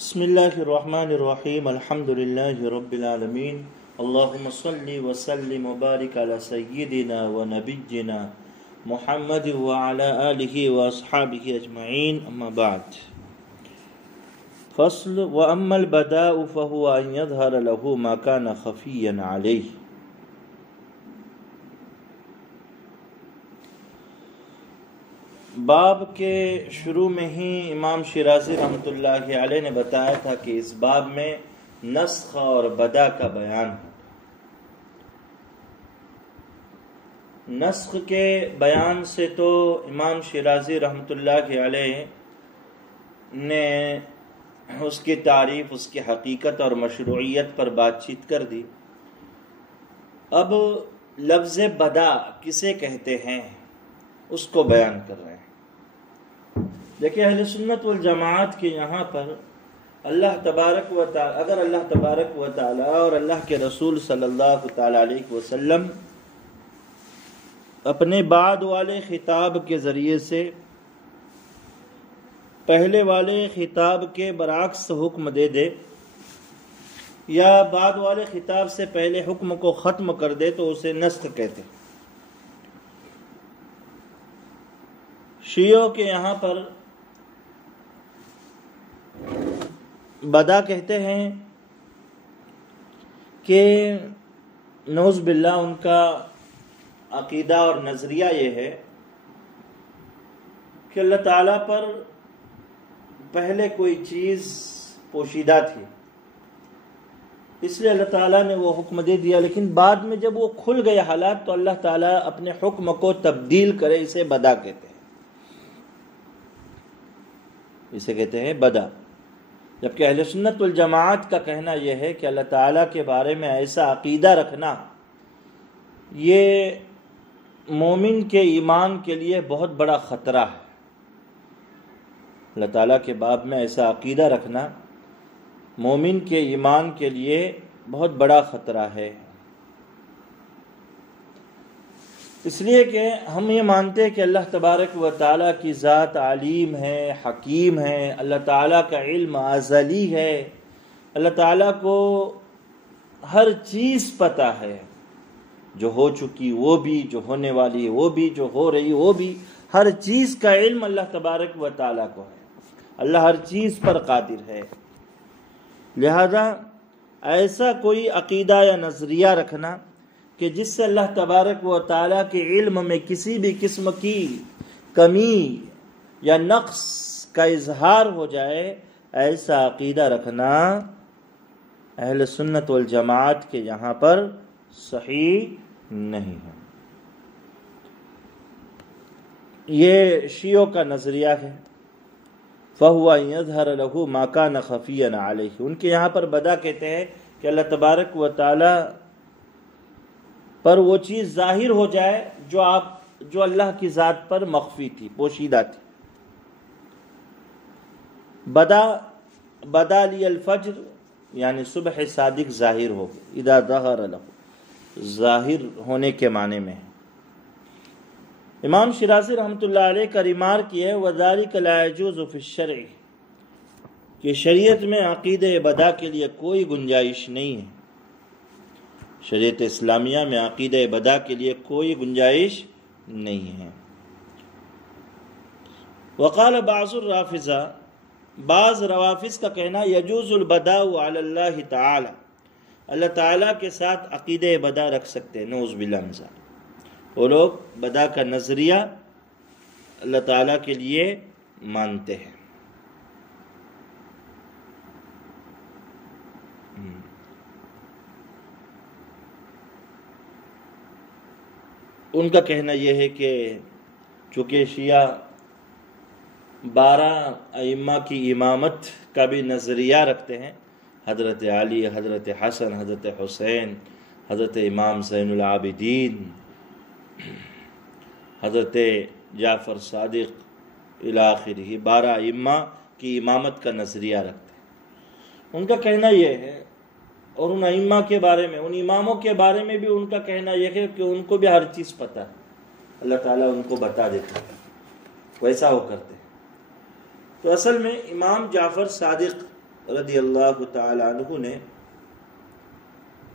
بسم اللہ الرحمن الرحیم الحمد للہ رب العالمین اللہم صلی وسلم وبارک علی سیدنا و نبینا محمد وعلی آلہ واصحابہ اجمعین اما بعد فصل واما البداء فهو ان يظهر له ما كان خفيا عليه باب کے شروع میں ہی امام شیرازی رحمۃ اللہ علیہ نے بتایا تھا کہ اس باب میں نسخ اور بدا کا بیان ہے۔ نسخ کے بیان سے تو امام شیرازی رحمۃ اللہ علیہ نے اس کی تعریف، اس کی حقیقت اور مشروعیت پر بات چیت کر دی۔ اب لفظ بدا کسے کہتے ہیں اس کو بیان کر رہے ہیں۔ دیکھیں اہل سنت والجماعت کے یہاں پر اللہ تبارک و تعالی، اگر اللہ تبارک و تعالی اور اللہ کے رسول صلی اللہ تعالی علیہ وسلم اپنے بعد والے خطاب کے ذریعے سے پہلے والے خطاب کے برعکس حکم دے دے یا بعد والے خطاب سے پہلے حکم کو ختم کر دے تو اسے نسخ کہتے ہیں۔ شیعوں کے یہاں پر بدا کہتے ہیں کہ نعوذ باللہ ان کا عقیدہ اور نظریہ یہ ہے کہ اللہ تعالیٰ پر پہلے کوئی چیز پوشیدہ تھی، اس لیے اللہ تعالیٰ نے وہ حکم دے دیا، لیکن بعد میں جب وہ کھل گئے حالات تو اللہ تعالیٰ اپنے حکم کو تبدیل کرے، اسے بدا کہتے ہیں، اسے کہتے ہیں بدا۔ جبکہ اہل سنت والجماعت کا کہنا یہ ہے کہ اللہ تعالیٰ کے بارے میں ایسا عقیدہ رکھنا یہ مومن کے ایمان کے لیے بہت بڑا خطرہ ہے۔ اللہ تعالیٰ کے باب میں ایسا عقیدہ رکھنا مومن کے ایمان کے لیے بہت بڑا خطرہ ہے، اس لیے کہ ہم یہ مانتے ہیں کہ اللہ تبارک و تعالیٰ کی ذات علیم ہے، حکیم ہے، اللہ تعالیٰ کا علم ازلی ہے، اللہ تعالیٰ کو ہر چیز پتہ ہے، جو ہو چکی وہ بھی، جو ہونے والی وہ بھی، جو ہو رہی وہ بھی، ہر چیز کا علم اللہ تبارک و تعالیٰ کو ہے، اللہ ہر چیز پر قادر ہے۔ لہذا ایسا کوئی عقیدہ یا نظریہ رکھنا کہ جس سے اللہ تبارک و تعالیٰ کے علم میں کسی بھی قسم کی کمی یا نقص کا اظہار ہو جائے، ایسا عقیدہ رکھنا اہل سنت والجماعت کے یہاں پر صحیح نہیں ہے۔ یہ شیعوں کا نظریہ ہے۔ فَهُوَ أَن يَظْهَرَ لَهُ مَا كَانَ خَفِيًّا عَلَيْهِ، ان کے یہاں پر بدا کہتے ہیں کہ اللہ تبارک و تعالی پر وہ چیز ظاہر ہو جائے جو اللہ کی ذات پر مخفی تھی، پوشیدہ تھی۔ بدا لی الفجر یعنی صبح صادق ظاہر ہو گئی، اذا ظہر لہ، ظاہر ہونے کے معنی میں ہے۔ امام شیرازی رحمۃ اللہ علیہ کا ریمارک یہ ہے وَذَلِكَ لَا يَجُوزُ فِي الشَّرْعِ، کہ شریعت میں عقیدہ بدا کے لیے کوئی گنجائش نہیں ہے، شریعت اسلامیہ میں عقیدہ بدا کے لیے کوئی گنجائش نہیں ہے۔ وقال بعض الرافضہ، بعض روافض کا کہنا یجوز البداء علی اللہ تعالی، اللہ تعالیٰ کے ساتھ عقیدہ بدا رکھ سکتے ہیں، نعوذ باللہ من ذالک۔ وہ لوگ بدا کا نظریہ اللہ تعالیٰ کے لیے مانتے ہیں۔ ان کا کہنا یہ ہے کہ چونکہ شیعہ 12 ائمہ کی امامت کا بھی نظریہ رکھتے ہیں، حضرت علی، حضرت حسن، حضرت حسین، حضرت امام زین العابدین، حضرت جعفر صادق الی آخرہ، 12 ائمہ کی امامت کا نظریہ رکھتے ہیں۔ ان کا کہنا یہ ہے، اور ان ائمہ کے بارے میں، ان اماموں کے بارے میں بھی ان کا کہنا یہ ہے کہ ان کو بھی ہر چیز پتہ ہے، اللہ تعالیٰ ان کو بتا دیتا ہے، ویسا وہ کرتے ہیں۔ تو اصل میں امام جعفر صادق رضی اللہ تعالی عنہ نے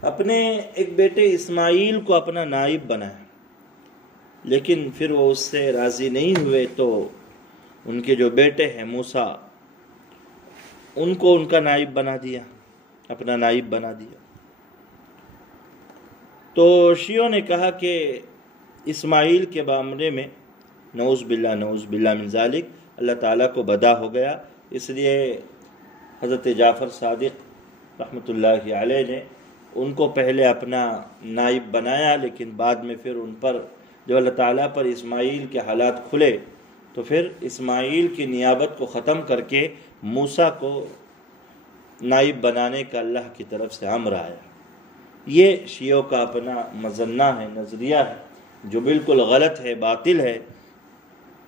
اپنے ایک بیٹے اسماعیل کو اپنا نائب بنایا، لیکن پھر وہ اس سے راضی نہیں ہوئے تو ان کے جو بیٹے ہیں موسیٰ، ان کو ان کا نائب بنا دیا، اپنا نائب بنا دیا۔ تو شیعوں نے کہا کہ اسماعیل کے معاملے میں نعوذ باللہ من ذالک اللہ تعالیٰ کو بدا ہو گیا، اس لیے حضرت جعفر صادق رحمۃ اللہ علیہ نے ان کو پہلے اپنا نائب بنایا، لیکن بعد میں پھر ان پر جب اللہ تعالیٰ پر اسماعیل کے حالات کھلے تو پھر اسماعیل کی نیابت کو ختم کر کے موسیٰ کو نائب بنانے کا اللہ کی طرف سے امر آیا۔ یہ شیعوں کا اپنا مظنہ ہے، نظریہ ہے، جو بالکل غلط ہے، باطل ہے،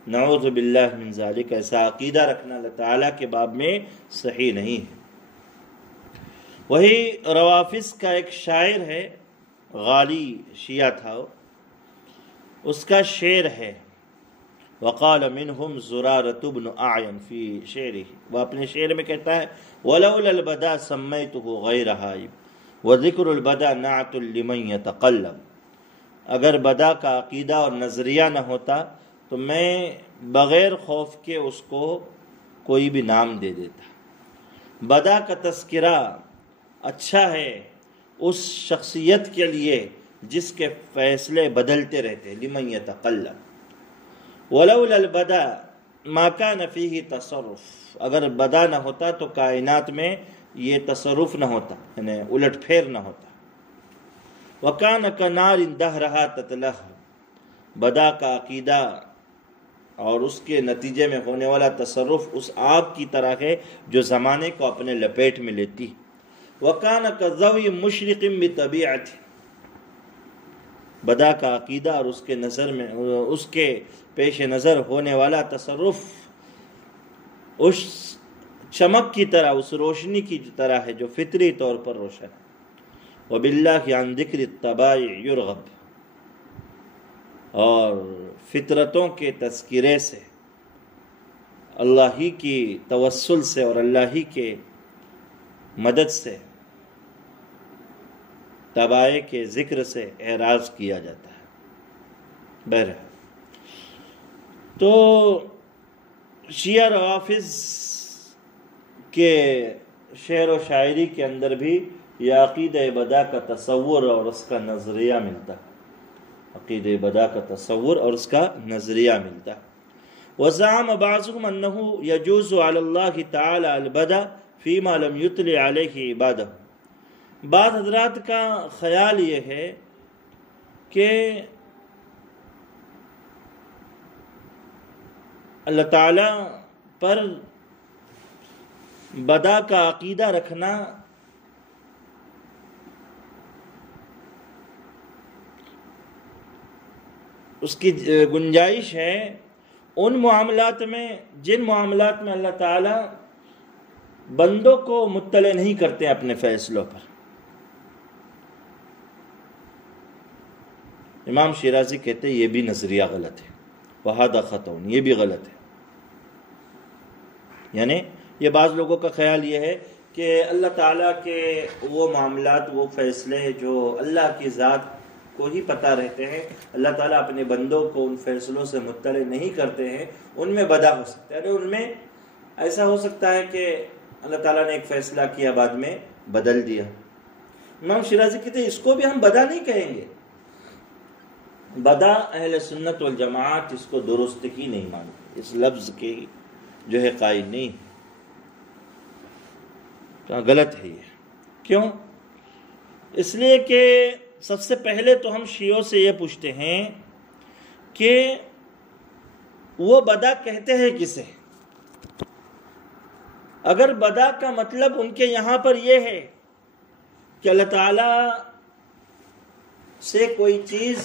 نعوذ باللہ من ذالک۔ ایسا عقیدہ رکھنا اللہ تعالیٰ کے باب میں صحیح نہیں ہے۔ وہی روافظ کا ایک شاعر ہے، غالی شیعہ تھا، اس کا شعر ہے وقال منهم زرارة بن اعین فی شعرہ، وہ اپنے شعر میں کہتا ہے ولولا البدا سمیتہ غیر ہائب وذکر البدا نعت لمن یتقلب، اگر بدا کا عقیدہ اور نظریہ نہ ہوتا تو میں بغیر خوف کے اس کو کوئی بھی نام دے دیتا۔ بدا کا تذکرہ اچھا ہے اس شخصیت کے لیے جس کے فیصلے بدلتے رہتے، لمن یتقلب۔ ولولا البدا ما کان فیہ تصرف، اگر بدا نہ ہوتا تو کائنات میں یہ تصرف نہ ہوتا، یعنی الٹ پھیر نہ ہوتا۔ وکان کنار دہرہا تتلہب، بدا کا عقیدہ اور اس کے نتیجے میں ہونے والا تصرف اس آگ کی طرح ہے جو زمانے کو اپنے لپیٹ میں لیتی۔ وکان کضوی مشرق بطبیعتہ، بدا کا عقیدہ اور اس کے نظر میں اس کے پیش نظر ہونے والا تصرف اس چمک کی طرح، اس روشنی کی طرح ہے جو فطری طور پر روشن ہے۔ وباللہ عن ذکر الطبائع یرغب، اور فطرتوں کے تذکرے سے، اللہ ہی کی توسل سے اور اللہ ہی کے مدد سے، طبائع کے ذکر سے اعراض کیا جاتا ہے۔ بہرحال تو شیعہ روافظ کے شعر و شاعری کے اندر بھی یہ عقیدہ بدا کا تصور اور اس کا نظریہ ملتا، عقیدہ بدا کا تصور اور اس کا نظریہ ملتا۔ وزعم بعضهم انه يجوز على الله تعالى البدا فيما لم يطلع عليه عباده، بعض حضرات کا خیال یہ ہے کہ اللہ تعالیٰ پر بدا کا عقیدہ رکھنا اس کی گنجائش ہے ان معاملات میں جن معاملات میں اللہ تعالیٰ بندوں کو مطلع نہیں کرتے اپنے فیصلوں پر۔ امام شیرازی کہتے ہیں یہ بھی نظریہ غلط ہے، وہذا خطأ، یہ بھی غلط ہے۔ یعنی یہ بعض لوگوں کا خیال یہ ہے کہ اللہ تعالیٰ کے وہ معاملات، وہ فیصلے جو اللہ کی ذات کو ہی پتہ رہتے ہیں، اللہ تعالیٰ اپنے بندوں کو ان فیصلوں سے مطلع نہیں کرتے ہیں، ان میں بدا ہو سکتا ہے، یعنی ان میں ایسا ہو سکتا ہے کہ اللہ تعالیٰ نے ایک فیصلہ کیا بعد میں بدل دیا۔ امام شیرازی کہتے ہیں اس کو بھی ہم بدا نہیں کہیں گے، بدا اہل سنت والجماعت اس کو درست ہی نہیں مانتے، اس لفظ کے جو ہے قائل نہیں، تو غلط ہے یہ۔ کیوں؟ اس لیے کہ سب سے پہلے تو ہم شیعوں سے یہ پوچھتے ہیں کہ وہ بدا کہتے ہیں کسے؟ اگر بدا کا مطلب ان کے یہاں پر یہ ہے کہ اللہ تعالیٰ سے کوئی چیز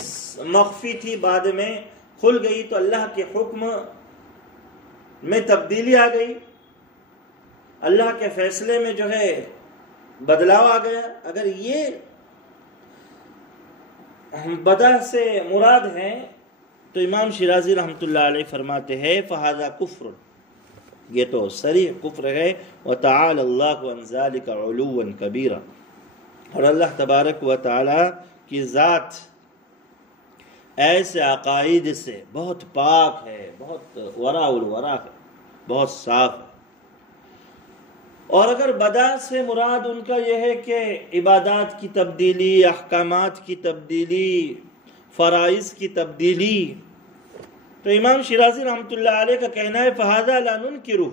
مخفی تھی بعد میں کھل گئی تو اللہ کے حکم میں تبدیلی آ گئی، اللہ کے فیصلے میں جو ہے بدلاؤ آ گیا، اگر یہ بدا سے مراد ہے تو امام شیرازی رحمۃ اللہ علیہ فرماتے ہیں فہذا کفر، یہ تو صریح کفر ہے۔ وَتَعَالَ اللَّهُ عَنْ ذَلِكَ عُلُوًّا كَبِيرًا، اور اللہ تبارک و تعالی کی ذات ایسے عقائد سے بہت پاک ہے، بہت ورع الورع ہے، بہت صاف ہے۔ اور اگر بدا سے مراد ان کا یہ ہے کہ عبادات کی تبدیلی، احکامات کی تبدیلی، فرائض کی تبدیلی، تو امام شیرازی رحمۃ اللہ علیہ کا کہنا ہے فَهَذَا لَا نُنْكِرُهُ،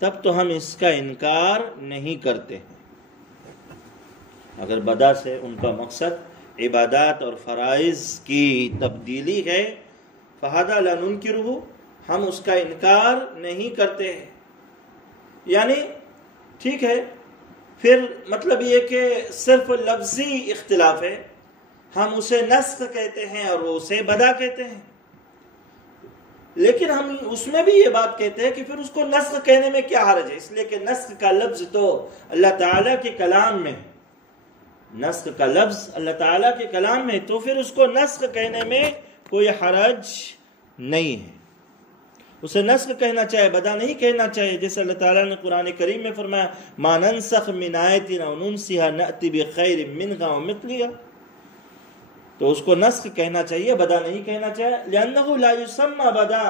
تب تو ہم اس کا انکار نہیں کرتے ہیں۔ اگر بدا سے ان کا مقصد عبادات اور فرائض کی تبدیلی ہے، فَهَذَا لَا نُنْكِرُهُ، ہم اس کا انکار نہیں کرتے ہیں، یعنی ٹھیک ہے، پھر مطلب یہ کہ صرف لفظی اختلاف ہے، ہم اسے نسخ کہتے ہیں اور وہ اسے بدا کہتے ہیں، لیکن ہم اس میں بھی یہ بات کہتے ہیں کہ پھر اس کو نسخ کہنے میں کیا حرج ہے، اس لیے کہ نسخ کا لفظ تو اللہ تعالیٰ کے کلام میں، نسخ کا لفظ اللہ تعالیٰ کے کلام میں، تو پھر اس کو نسخ کہنے میں کوئی حرج نہیں ہے، اسے نسخ کہنا چاہے، بدا نہیں کہنا چاہیے، جیسے اللہ تعالیٰ نے قرآن کریم میں فرمایا مَا نَنْسَخْ مِنْ آیَةٍ أَوْ نُنْسِهَا نَأْتِ بِخَيْرٍ مِّنْهَا وَمِثْلِهَا، تو اس کو نسخ کہنا چاہیے، بدا نہیں کہنا چاہیے، لِأَنَّهُ لَا يُسَمَّى بَدًا،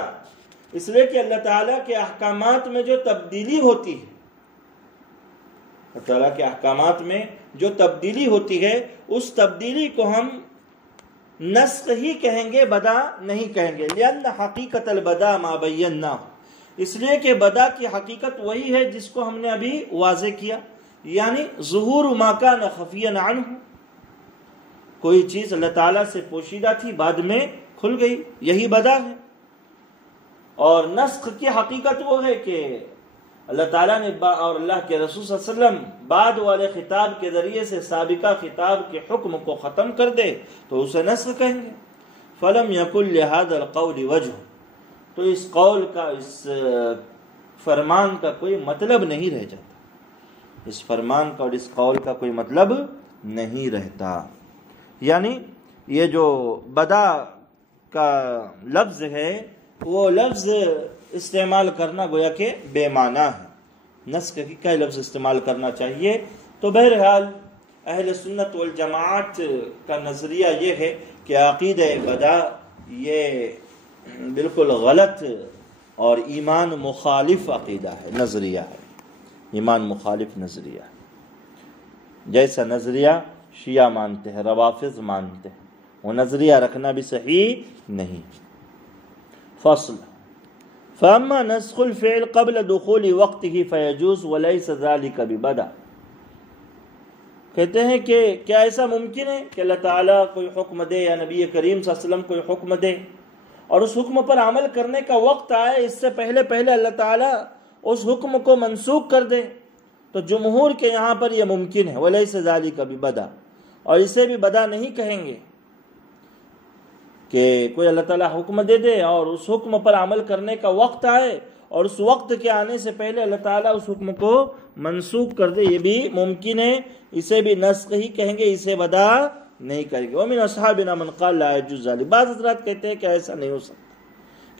اس لیے کہ اللہ تعالیٰ کے احکامات میں جو تبدیلی ہوتی ہے، اللہ تعالیٰ کے احکامات میں جو تبدیلی ہوتی ہے، اس تبدیلی کو ہم نسخ ہی کہیں گے، بدا نہیں کہیں گے، لِأَنَّ حَقِيقَةَ الْبَدَا مَا بَيَّنَّاهُ، اس لیے کہ بدا کی حقیقت وہی ہے جس کو ہم نے ابھی واضح کیا، یعنی ظہور ما کان خفیا عنہ، کوئی چیز اللہ تعالیٰ سے پوشیدہ تھی بعد میں کھل گئی، یہی بدا ہے۔ اور نسخ کی حقیقت وہ ہے کہ اللہ تعالیٰ نے اور اللہ کے رسول صلی اللہ علیہ وسلم بعد والے خطاب کے ذریعے سے سابقہ خطاب کے حکم کو ختم کر دے تو اسے نسخ کہیں گے۔ فَلَمْ يَكُنْ لِهَذَا الْقَوْلِ وَجْهٌ، تو اس قول کا، اس فرمان کا کوئی مطلب نہیں رہ جاتا، اس فرمان کا اور اس قول کا کوئی مطلب نہیں رہتا، یعنی یہ جو بدا کا لفظ ہے وہ لفظ استعمال کرنا گویا کہ بے معنی ہے، نسخ کی کیا لفظ استعمال کرنا چاہیے؟ تو بہرحال اہل سنت والجماعت کا نظریہ یہ ہے کہ عقیدہ بدا یہ بالکل غلط اور ایمان مخالف عقیدہ ہے، نظریہ ہے، ایمان مخالف نظریہ ہے، جیسا نظریہ شیعہ مانتے ہیں، روافض مانتے ہیں، وہ نظریہ رکھنا بھی صحیح نہیں۔ فصل فَأَمَّا نَسْخُ الْفِعْلِ قَبْلَ دُخُولِ وَقْتِهِ فَيَجُوزُ وَلَيْسَ ذَلِكَ بِبَدَعٍ، کہتے ہیں کہ کیا ایسا ممکن ہے کہ اللہ تعالیٰ کوئی حکم دے یا نبی کریم صلی اللہ علیہ وسلم کوئی حکم دے اور اس حکم پر عمل کرنے کا وقت آئے، اس سے پہلے پہلے اللہ تعالیٰ اس حکم کو منسوخ کر دے؟ تو جمہور کے یہاں پر یہ ممکن ہے، وَلَيْسَ ذَلِكَ بِبَدَعٍ، اور اسے بھی بدا نہیں کہیں گے کہ کوئی اللہ تعالیٰ حکم دے دے اور اس حکم پر عمل کرنے کا وقت آئے اور اس وقت کے آنے سے پہلے اللہ تعالیٰ اس حکم کو منسوخ کر دے، یہ بھی ممکن ہے، اسے بھی نسخ ہی کہیں گے، اسے بدا نہیں کریں گے۔ وَمِنْ أَصْحَابِنَا مَنْ قَالَ لَا يَجُوزُ ذَلِكَ، بعض حضرات کہتے ہیں کہ ایسا نہیں ہو سکتا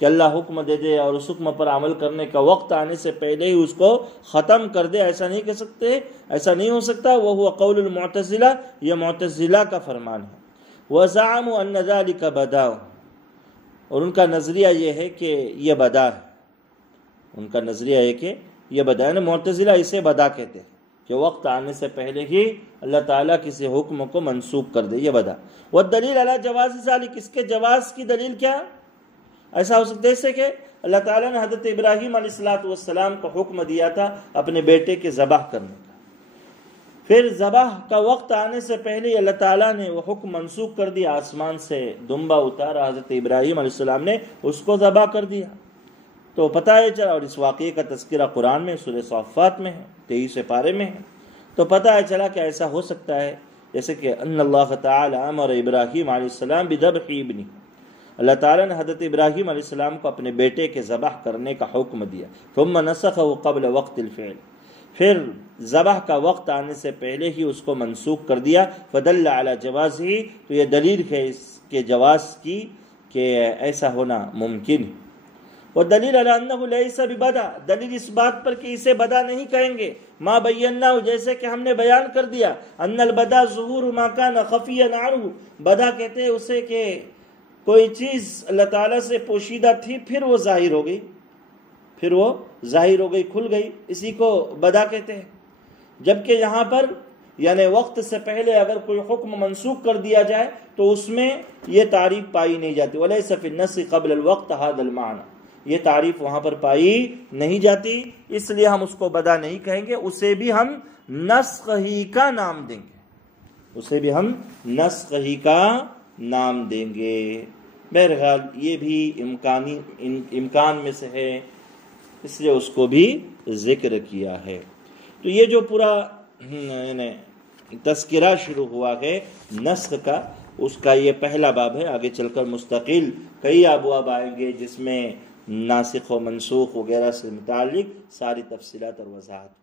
کہ اللہ حکم دے دے اور اس حکم پر عمل کرنے کا وقت آنے سے پہلے ہی اس کو ختم کر دے، ایسا نہیں کہہ سکتے، ایسا نہیں ہو سکتا۔ وَهُوَ قَوْلُ الْمُعْتَزِلَةِ، یہ معتزلہ کا فرمان ہے۔ وَزَعَمُوا أَنَّ ذَلِكَ بَدَاءٌ، اور ان کا نظریہ یہ ہے کہ یہ بدا ہے، ان کا نظریہ ہے کہ یہ بدا ہے، معتزلہ اسے بدا کہتے ہیں کہ وقت آنے سے پہلے ہی اللہ تعالیٰ کسی حکم کو منسوخ کر دے، یہ بدا۔ والدلیل علی جواز ذلک، اس کے جواز کی دلیل کیا؟ ایسا ہو سکتا ہے جیسے کہ اللہ تعالیٰ نے حضرت ابراہیم علیہ السلام کو حکم دیا تھا اپنے بیٹے کے ذبح کرنے کا، پھر ذبح کا وقت آنے سے پہلے اللہ تعالیٰ نے وہ حکم منسوخ کر دیا، آسمان سے دمبا اتارا، حضرت ابراہیم علیہ السلام نے اس کو ذبح کر دیا۔ تو پتہ ہے چلا، اور اس واقعے کا تذکرہ قرآن میں سورہ صافات میں ہے، 23 پارے میں ہے، تو پتہ ہے چلا کہ ایسا ہو سکتا ہے جیسے کہ ان اللہ تعالی امر ابراہیم علیہ السلام بذبح ابنہ، اللہ تعالیٰ نے حضرت ابراہیم علیہ السلام کو اپنے بیٹے کے ذبح کرنے کا حکم دیا، ثم نسخہ قبل وقت الفعل، پھر ذبح کا وقت آنے سے پہلے ہی اس کو منسوخ کر دیا، فدل علی جوازہ، تو یہ دلیل ہے اس کے جواز کی کہ ایسا ہونا ممکن ہے۔ وَدَلِيلَ عَلَى أَنَّهُ لَيْسَ بِبَدَعٍ، دلیل اس بات پر کہ اسے بدا نہیں کہیں گے، ما بَيَّنَّاهُ، جیسے کہ ہم نے بیان کر دیا، أَنَّ الْبَدَا ظُهُورُ مَا كَانَ خَفِيًّا عَنْهُ، بدا کہتے ہیں اسے کہ کوئی چیز اللہ تعالیٰ سے پوشیدہ تھی پھر وہ ظاہر ہو گئی، پھر وہ ظاہر ہو گئی، کھل گئی، اسی کو بدا کہتے ہیں۔ جبکہ یہاں پر یعنی وقت سے پہلے اگر کوئی حکم منسوخ کر دیا جائے تو اس میں یہ تعریف پائی نہیں جاتی، وَلَيْسَ فِي النَّسْخِ قَبْلَ الْوَقْتِ هَذَا الْمَعْنَى، یہ تعریف وہاں پر پائی نہیں جاتی، اس لیے ہم اس کو بدا نہیں کہیں گے، اسے بھی ہم نسخ ہی کا نام دیں گے، اسے بھی ہم نسخ ہی کا نام دیں گے۔ بہرحال یہ بھی امکان میں سے ہے، اس لیے اس کو بھی ذکر کیا ہے۔ تو یہ جو پورا تذکرہ شروع ہوا ہے نسخ کا، اس کا یہ پہلا باب ہے، آگے چل کر مستقل کئی ابواب آئیں گے جس میں ناسخ و منسوخ وغیرہ سے متعلق ساری تفصیلات اور وضاحت